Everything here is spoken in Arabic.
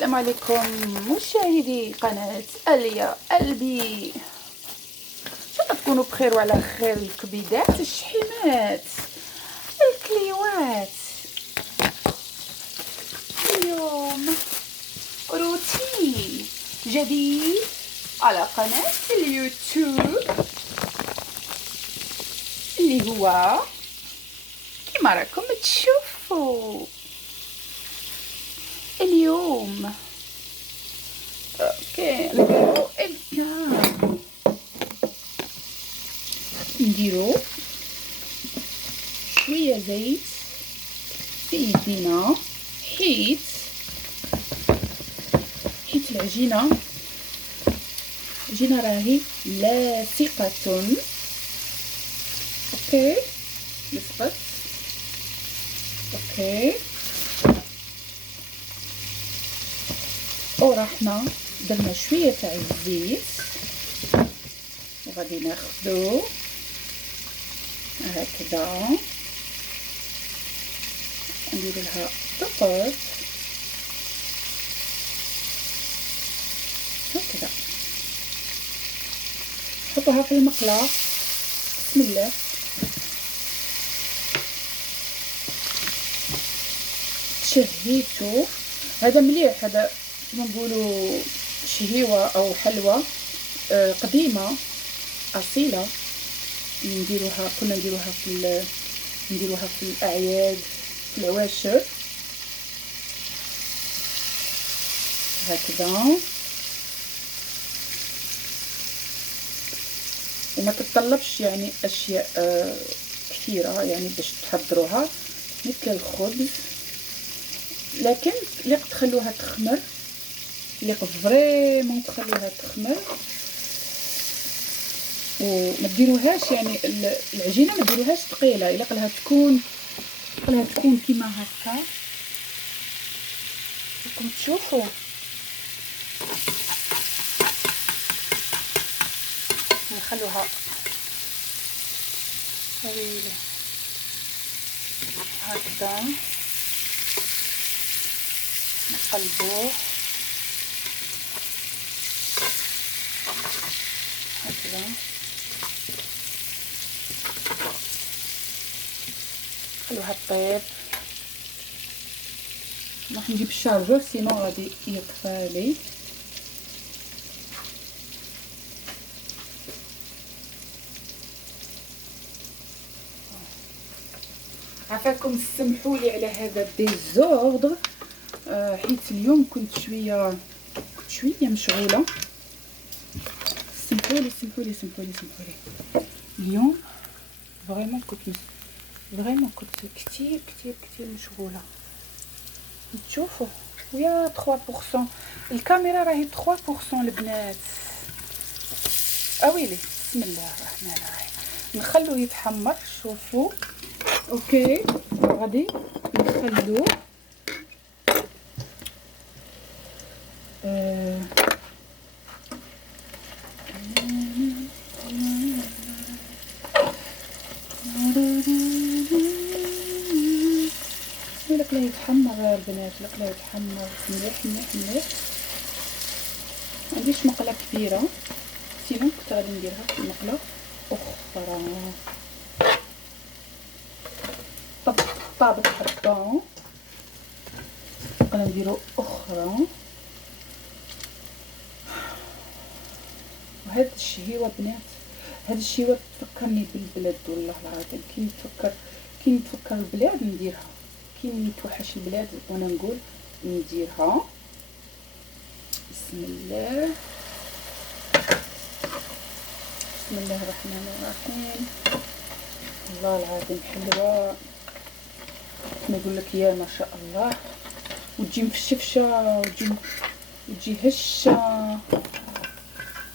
السلام عليكم مشاهدي قناة اليا قلبي. ان شاء الله تكونوا بخير وعلى خير الكبيدات الشحيمات الكليوات. اليوم روتين جديد على قناة اليوتيوب اللي هو كما راكم تشوفوا اليوم. اوكي نديرو الكام، نديرو شويه زيت في يدينا حيت العجينه راهي لاصقه. اوكي لصقت. اوكي ورحنا درنا شويه تاع الزيت وغادي ناخذو هكذا ندير لها طقط هكذا، نحطوها في المقله. بسم الله. تشهيتو هذا مليح، هذا كما نقولوا شهيوه او حلوى قديمه اصيله. كنا نديروها في الاعياد، في العواشر هكذا. وما تتطلبش يعني اشياء كثيره يعني باش تحضروها مثل الخبز، لكن ليق تخلوها تخمر، ليق فريمون تخلوها تخمر وما ديروهاش يعني العجينه ما ديروهاش ثقيله. الا قلها تكون كيما هكا راكم تشوفوا. نخلوها طويله هكذا، نقلبوه هكذا. خلوها طيب. راح نجيب الشارجور سينو غادي يطفى لي. عفاكم سمحوا لي على هذا الديزوردر، حيت اليوم كنت شويه مشغوله. سمحوا لي اليوم فريمون كنت كتير مشغوله. تشوفوا ويا 3% الكاميرا راهي 3% البنات. اويلي بسم الله الرحمن الرحيم. نخلوه يتحمر. شوفوا اوكي غادي نخلوه لا يتحمر البنات، لا يتحمر مليح. ما عنديش مقله كبيره، سينو كنت غادي نديرها في مقله اخرى. طابت حبه غادي نديرو اخرى. وهاد الشهيوه بنات، هاد الشهيوه تفكرني بالبلاد والله العظيم. كي نتفكر البلاد نديرها، كي نتوحش البلاد وانا نقول نديرها. بسم الله الرحمن الرحيم. الله العظيم حلوه نقول لك يا ما شاء الله، وتجي مفشفشه وتجي هشه.